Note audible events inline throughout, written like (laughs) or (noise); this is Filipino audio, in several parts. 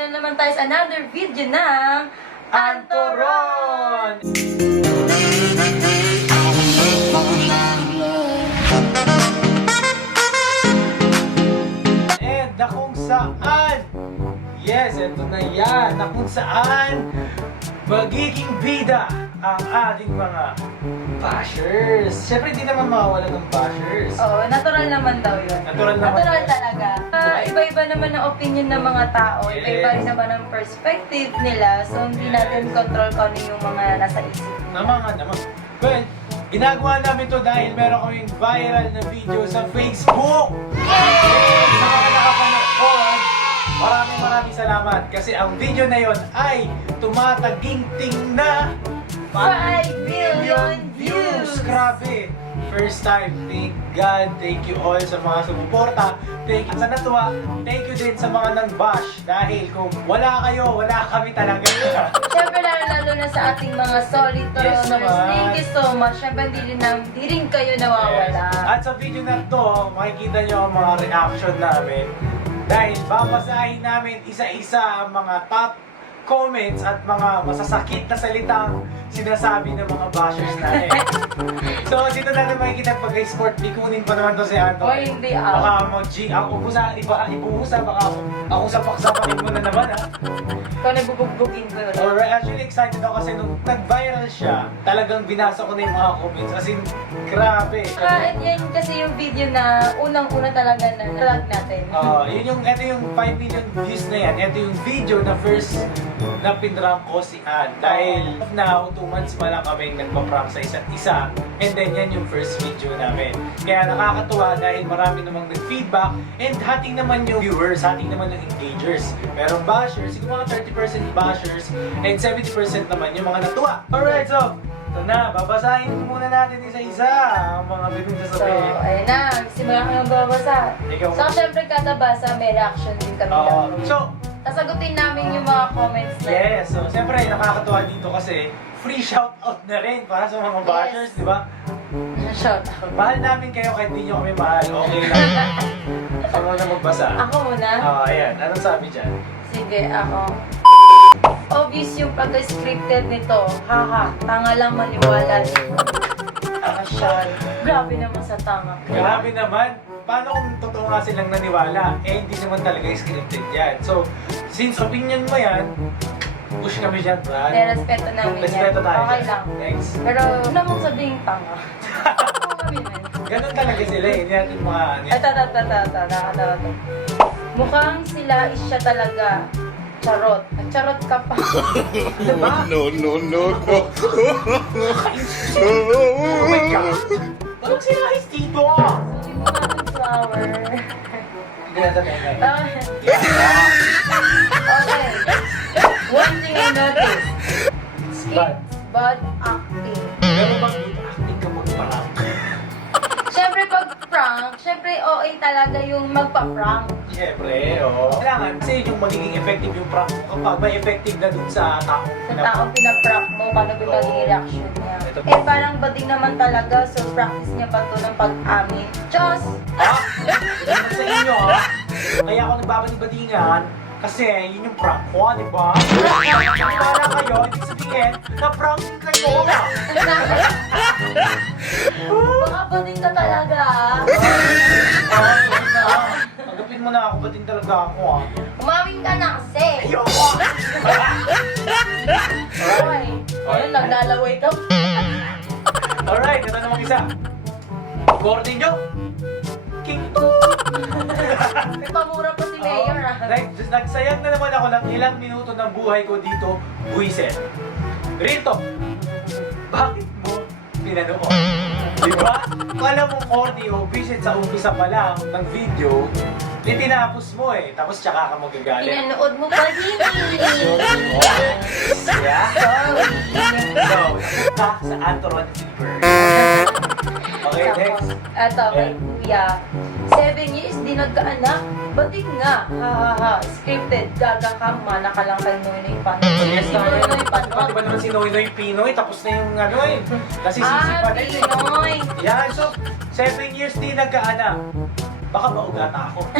na naman tayo sa another video ng Antoron! And na kung saan, yes, eto na yan, na kung saan magiging bida ang ating mga bashers. Siyempre, hindi naman mawawala ng bashers. Oo, natural naman daw yun. Natural naman. Natural talaga. Iba-iba naman ang opinion ng mga tao. Iba-iba rin naman ang perspective nila. So, hindi natin control kung ano yung mga nasa isip. Tama nga naman. Well, ginagawa namin to dahil meron kaming viral na video sa Facebook. Sa mga nakapanood, maraming maraming salamat kasi ang video na yon ay tumataginting na 5 million views! Grabe! First time, thank God, thank you all sa mga sumuporta. Thank you sa natuwa. Thank you din sa mga nang-bash. Dahil kung wala kayo, wala kami talaga. (laughs) Siyempre, lalo-lalo na sa ating mga solid Yes, naman. Thank you so much. Siyempre, hindi rin, na- hindi rin kayo nawawala. At sa video na to, makikita nyo ang mga reaction namin. Dahil babasahin namin isa-isa ang mga top comments at mga masasakit na salitang sinasabi ng mga bashers natin. (laughs) so, dito natin makikita pag sport bikunin pa naman to si Anto. O, hindi ah. Baka mo, G, ako ubusa, iba, ibuhusa, baka ako, ako sapak-sapakin mo na naman ah. Ikaw na bubugbugin ko. Alright, actually excited ako kasi nung nag-viral siya, talagang binasa ko na yung mga comments. As in, grabe. Saka, yan kasi yung video na unang-una talaga na nalag natin. Ah, yun yung, ito yung 5 million views na yan. Ito yung video na first na pinrank ko si Ann. Dahil now, 2 months pa lang kami nagpa-prank sa isa't isa. And then yan yung first video namin. Kaya nakakatuwa dahil marami namang nag-feedback and hating naman yung viewers, hating naman yung engagers. Merong bashers, yung mga 30% bashers and 70% naman yung mga natuwa. Alright, so, ito na, babasahin muna natin isa-isa ang mga bibig So, ayun na. Simula ka ng babasa. Ikaw. So, syempre kada basa may reaction din kami gagawin. so, Sasagutin namin yung mga comments na. Yes, so siyempre nakakatuwa dito kasi free shoutout na rin para sa mga bashers, di ba? Shout out. Mahal namin kayo kahit di nyo kami mahal, okay lang. (laughs) Ako na magbasa. Ako muna. Ah, ayan. Anong sabi dyan? Sige, ako. Obvious yung pagka-scripted nito. Haha, tanga lang maniwala. (laughs) Asal. Grabe naman sa tanga. Grabe naman. Paano kung totoo nga silang naniwala? Eh, hindi naman talaga scripted yan. So, since opinion mo yan, push kami dyan, Brad. Hindi, respeto namin yan. Respeto tayo. Okay lang. Thanks. Pero, una mong sabihin tanga. Oo kami. Ganun talaga sila eh. Hindi natin mga... ano yan. Ito, ito, ito, ito, ito, nakatawa to. Mukhang sila is siya talaga. Charot. Charot ka pa. Diba? no, no, no, no. (laughs) Oh my God! Parang sila is dito! Flower. Tenga. okay. One thing I noticed. It's bad acting. Pero bang acting ka magparang? Siyempre pag prank, siyempre OA talaga yung magpa-prank. Siyempre, oo. Kailangan kasi yung magiging effective yung prank mo kapag may effective na dun sa tao. Sa taong pinaprank mo, paano ba magiging reaction niya. Ito. Eh parang bading naman talaga, so practice niya pa to ng pag-amin. Diyos! Ha? Yan sa inyo, ha? Kaya ako nagbabadi-badingan kasi yun yung prank ko, di ba? Para kayo, ibig sabihin, na-prank kayo. Baka bading ka talaga. Ah, sorry na. Tanggapin mo na ako, ba't din talaga ako, ha? Umawin ka na kasi. Ayoko! Okay. Ayun, naglalaway ka. Alright, ito namang isa. Gordon nyo! King (laughs) May pamura pa si Mayor ah. Nag, nagsayang na naman ako ng ilang minuto ng buhay ko dito, buwiset. Rito, bakit mo pinanood? Di ba? Kala mo corny o visit sa umpisa pa lang ng video, di tinapos mo eh. Tapos tsaka ka magagalit. Pinanood mo pa hindi. Yeah? Antoron Fever. Okay, next. Eto, kay Kuya. Seven years, di nagkaanak. Batik nga. Ha ha ha. Scripted. Gaga ka. Mana ka lang kay Noynoy Pano. Yes, Si Noynoy Pati Pano. ba naman si Noynoy Pinoy, tapos na yung ano eh. Nasisisi Ah, pa din eh. Pinoy. Yan, so, seven years di nagkaanak. Baka maugata ako. (laughs)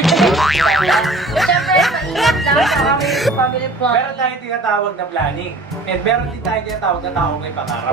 family plan. Meron tayong tinatawag na planning. And meron din tayong tinatawag na taong may pangarap.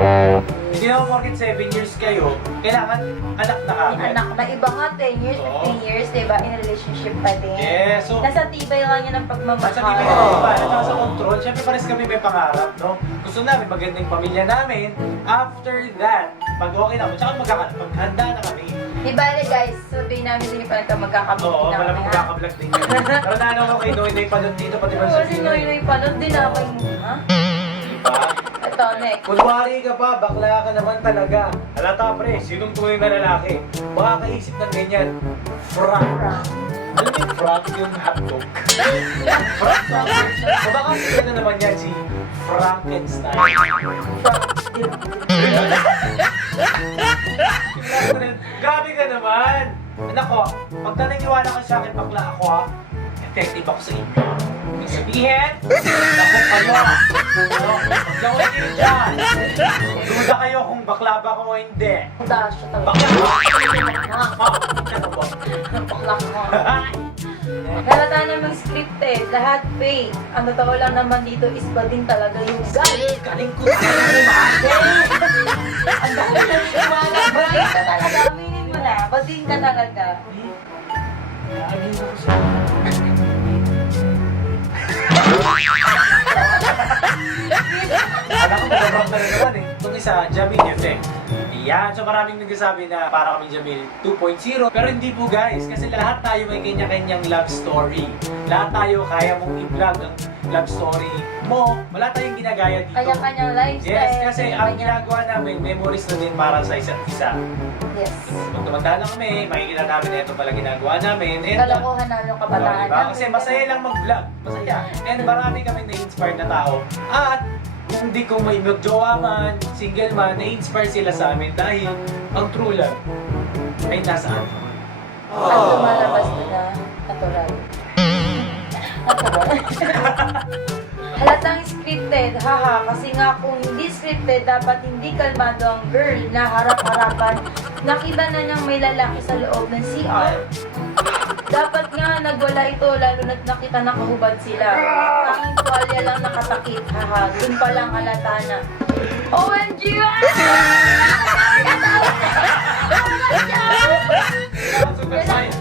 Hindi naman porket 7 years kayo, kailangan anak na May kagad. anak na iba nga 10 years, Oo. 15 years, diba? In a relationship pa din. Yeah, so Nasa tibay lang yan ang pagmamahal. Nasa bibig ko ba? Nasa control. Siyempre pares kami may pangarap, no? Gusto namin maganda yung pamilya namin. After that, pag okay na, tsaka magkaka- maghanda na kami. Di bale guys, sabihin namin sa inyo pa ito magkakabit Oo, wala kami ha. magkakablog din kami. Pero naano ko kay Noy Noy pa doon dito, pati ba Oo, sa kasi Noy Noy pa nun, din ako yung, ha? Diba? Ito, next. Kunwari ka pa, bakla ka naman talaga. Halata pre, sinong tunay na lalaki? Makakaisip ng ganyan. Frank. Alam mo yung Frank yung hotdog? Frank Frank. O baka sila na naman yan si Frankenstein. Grabe ka naman! Anak ko, pag naniniwala ka sa akin, bakla ako ha, effective ako sa inyo. Ibig sabihin, ako kayo. Huwag na ulit yun dyan. Duda kayo kung bakla ba ako o hindi. Dasha talaga. Bakla ba? Ba? Bakla ko. Halata namang scripted, lahat fake. Ang totoo lang naman dito is bading talaga yung galit. Galing ko na isa, Jamil Effect. Yan, so maraming nagsasabi na para kami Jamil 2.0. Pero hindi po guys, kasi lahat tayo may kanya-kanyang love story. Lahat tayo kaya mong i-vlog ang love story mo. Wala tayong ginagaya dito. Kanya-kanyang lifestyle. Yes, kasi ang ginagawa namin, memories na din para sa isa't isa. Yes. Pag tumanda lang kami, makikita namin na ito pala ginagawa namin. And, Kalokohan na ng kabataan diba? Kasi masaya lang mag-vlog. Masaya. And marami kami na-inspire na tao. At kung di ko may mag-jowa man, single man, na-inspire sila sa amin dahil ang true love ay nasaan. At lumalabas na na natural. Natural. (laughs) Halatang scripted, haha, kasi nga kung hindi scripted, dapat hindi kalmado ang girl na harap-harapan. Nakita na niyang may lalaki sa loob ng CR. Dapat nga nagwala ito, lalo na't nakita nakahubad sila. Tanging tuwalya lang nakatakip, haha, dun pa lang halata na. OMG! Science.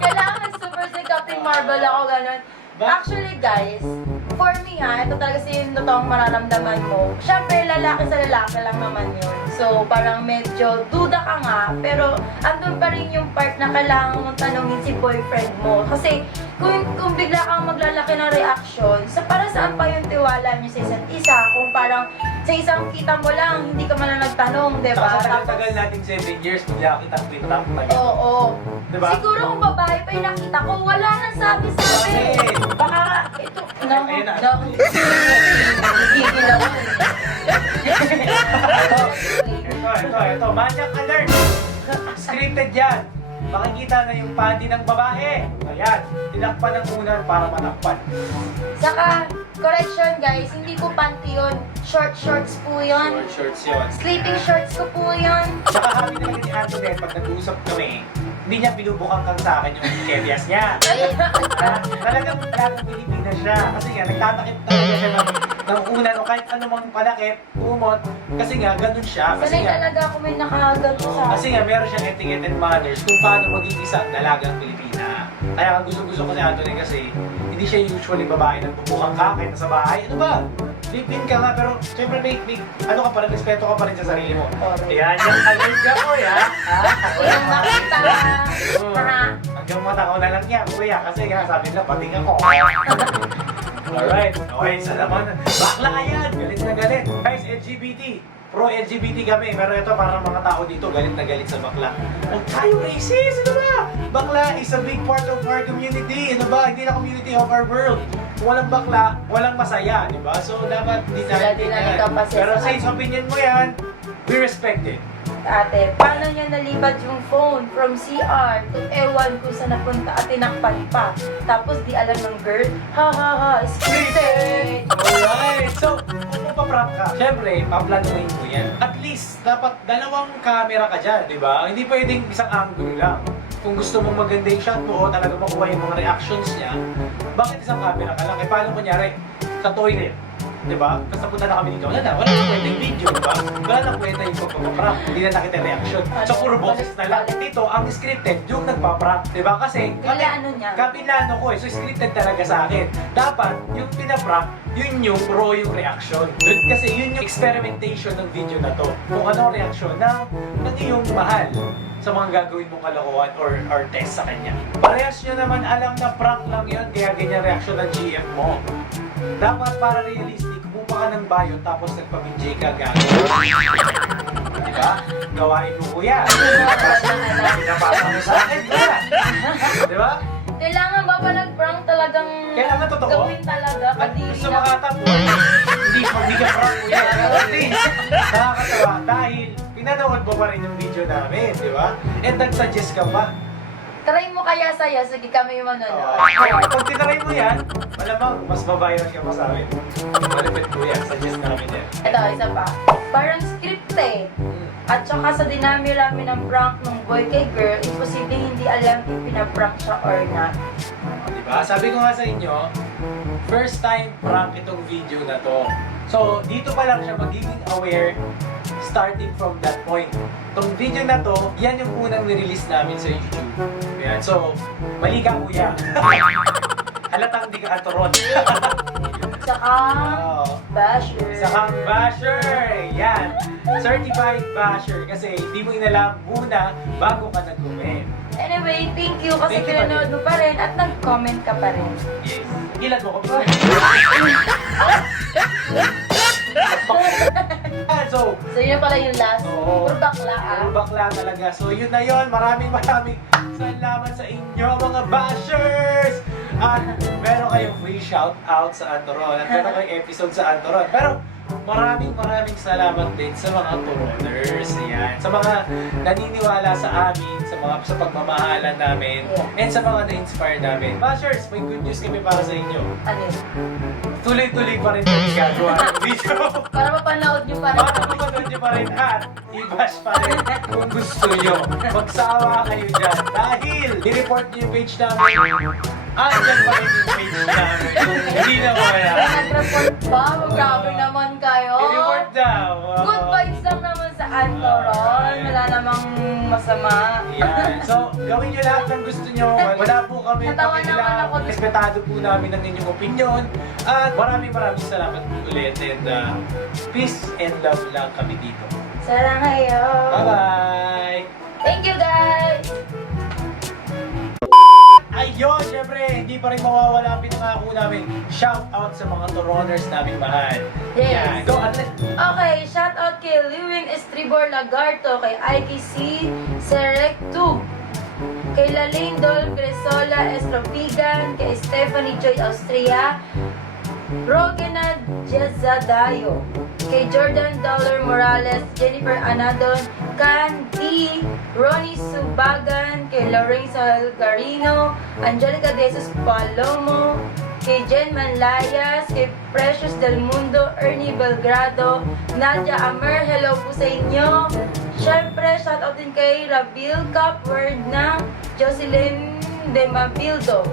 Kailangan super si Captain Marvel ako ganun. Actually guys, for me ha, ito talaga kasi yung totoong mararamdaman mo. Siyempre, lalaki sa lalaki lang naman yun. So, parang medyo duda ka nga, pero andun pa rin yung part na kailangan mong tanungin si boyfriend mo. Kasi, kung, kung bigla kang maglalaki ng reaction, sa para saan pa yung tiwala niyo sa isa't isa? Kung parang sa isang kita mo lang, hindi ka man lang nagtanong, di ba? Saka sa tagal-tagal nating 7 years, bigla kitang tweet-up pa Oo. oo. Diba? Siguro kung babae pa yung nakita ko, wala nang sabi-sabi. Baka ito, no, Ayun na. no. Gigil ako. Ito, ito, ito. Manyak alert! Scripted yan. Makikita na yung panty ng babae. Ayan. Tinakpan ng unan para matakpan. Saka, correction guys, hindi po panty yun. Short shorts po yun. Short shorts yun. Sleeping shorts ko po yun. Saka kami naman ni Antoinette, pag nag-uusap kami, hindi niya binubukang kang sa akin yung kevyas niya. Ah, Talagang laging Pilipinas siya. Kasi nga, nagtatakip talaga siya ng, ng unan o kahit ano mang palakip, umot. Kasi nga, ganun siya. Kasi Sanay nga, talaga ako may nakagato sa kasi nga, meron siyang etiquette and manners kung paano maging isang dalagang Pilipina. Kaya nga gusto-gusto ko si Anthony kasi hindi siya usually babae na bubukang ka kahit nasa bahay. Ano ba? Lipin ka nga, pero syempre may, may ano ka pa rin, respeto ka pa rin sa sarili mo. Ayan, yung alert ka ko, ya. Yung makita. Oo. Ha? Hanggang mata ko na lang yan, kuya. Kasi nga sabi nila, pating ako. (laughs) Alright. Okay, sa naman. Bakla yan. Galit na galit. Guys, LGBT. Pro-LGBT kami. Pero ito, parang mga tao dito, galit na galit sa bakla. Huwag tayo racist. Ano ba? Bakla is a big part of our community. Ano ba? Hindi na community of our world. Kung walang bakla, walang masaya. Di ba? So, dapat Sila tayo din ang ikapasya Pero sa since opinion mo yan, we respect it. Ate, paano niya nalibad yung phone from CR to ewan kung saan napunta at tinakpan pa. Tapos di alam ng girl, ha ha ha, scripted! Alright! So, kung magpa-prank ka, syempre, paplanuhin mo yan. At least, dapat dalawang camera ka dyan, di ba? Hindi pwedeng isang angulo lang. kung gusto mong maganda yung shot mo o talaga makuha yung mga reactions niya, bakit isang camera ka lang? Eh, paano kunyari, sa toilet, di ba? Tapos napunta na kami dito, wala na, wala na kwenta yung video, di ba? Wala na kwenta yung pagpapaprank, hindi na nakita yung reaction. So, puro boses na lang. Dito, ang scripted, yung nagpaprank, di ba? Kasi, Wala ano niya. kapilano ko eh, so scripted talaga sa akin. Dapat, yung pinaprank, yun yung raw yung reaction. Dun, kasi yun yung experimentation ng video na to. Kung ano ang reaction ng, ng iyong mahal sa mga gagawin mong kalokohan or, or test sa kanya. Parehas nyo naman alam na prank lang yun, kaya ganyan reaction ng GM mo. Dapat para realistic, kumuha ka ng bayo tapos nagpabinjay ka gagawin. Diba? Gawain mo kuya. Pinapasa mo sa akin, kuya. Diba? Kailangan ba pa nag-prank talagang Kailangan totoo. gawin talaga? At Kadiri gusto makatapos, hindi pag hindi ka prank kuya. (laughs) At least, nakakatawa dahil pinanood mo pa rin yung video namin, di ba? And nag-suggest ka pa. Try mo kaya sa'yo, sige kami yung Oo. manonood. Pag tinry mo yan, malamang mas mabayaran ka pa sa amin. Malapit kuya, suggest namin yan. Ito, isa pa. Parang scripted. Hmm. At saka sa dinami-rami ng prank ng boy kay girl, imposible hindi alam kung pinaprank siya or not. O, Diba? Sabi ko nga sa inyo, first time prank itong video na to. So, dito pa lang siya magiging aware starting from that point. Itong video na to, yan yung unang nirelease namin sa YouTube. Ayan. So, mali ka kuya. (laughs) Halatang di ka atoron. (laughs) Saka, Oo. basher. Isa kang basher! Yan! Certified basher kasi hindi mo inalam muna bago ka nag-comment. Anyway, thank you kasi Thank you, pinanood mo pa rin at nag-comment ka pa rin. Yes. Ilan mo ko? (laughs) So, yun pala yung last. Oo. Puro bakla ah. Puro bakla talaga. So yun na yun. Maraming maraming salamat sa inyo mga bashers! At meron kayong free shout out sa Antoron. At meron kayong episode sa Antoron. Pero maraming maraming salamat din sa mga Toroners. Ayan. Sa mga naniniwala sa amin, sa mga sa pagmamahalan namin, and sa mga na-inspire namin. Bashers, may good news kami para sa inyo. Ano yun? Tuloy-tuloy pa rin kami gagawa ng video. Para mapanood nyo pa rin. Para mapanood nyo pa rin at i-bash pa rin kung gusto nyo. Magsawa kayo dyan. Dahil i-report nyo yung page namin. Andyan pa rin yung page namin. Hindi na wala. Nag-report ba? Grabe naman kayo. I-report daw. Good vibes lang naman sa Antoron. Wala namang masama. Yan. So, gawin nyo lahat ng gusto nyo. Wala po kami Natawa naman ako. Respetado po namin ang inyong opinion. At maraming maraming salamat po ulit. And uh, peace and love lang kami dito. Sarang kayo. Bye-bye! Thank you guys. Ayun, syempre, hindi pa rin mawawala ang pinangako namin. Shout out sa mga Toroners namin mahal. Yes. Yan. Go, Ate. Okay, shout out kay Liwing Estribor Lagarto, kay IKC Serectub, kay Laling Dol Cresola Estropigan, kay Stephanie Joy Austria, Rogena Jezadayo, kay Jordan Dollar Morales, Jennifer Anadon, Candy, Ronnie Subagan, kay Lorenzo Algarino, Angelica De Jesus Palomo, kay Jen Manlayas, kay Precious Del Mundo, Ernie Belgrado, Nadia Amer, hello po sa inyo. Siyempre, shoutout din kay Rabil Cupward ng Jocelyn De Mabildo.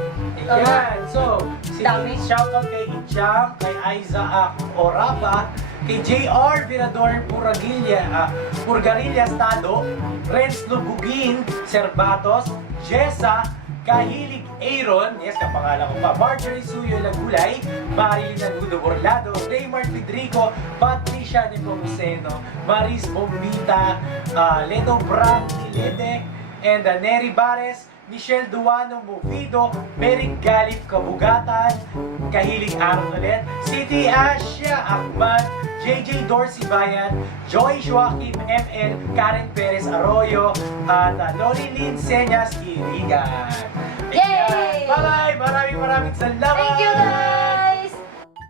Yan. So, si Dami. shout out kay Icham, kay Isaac Orapa, kay JR Virador Puragilla, ah, Purgarilla Estado, Renz Lubugin, Cervatos, Jessa, Kahilig Aaron, yes, kapangalan ko pa, Marjorie Suyo Lagulay, Marilyn Agudo Borlado, Raymart Vidrico, Patricia Nepomuceno, Maris Bombita, uh, Leno Brang Nilete, and uh, Neri Bares, Michelle Duano Movido, Merrick Galip Kabugatan, Kahiling Aaron ulit, City Asia Akman, JJ Dorsey Bayan, Joy Joaquim ML, Karen Perez Arroyo, at uh, Lori Lynn Senyas Irigan. Yay! Bye-bye! Maraming maraming salamat! Thank you guys!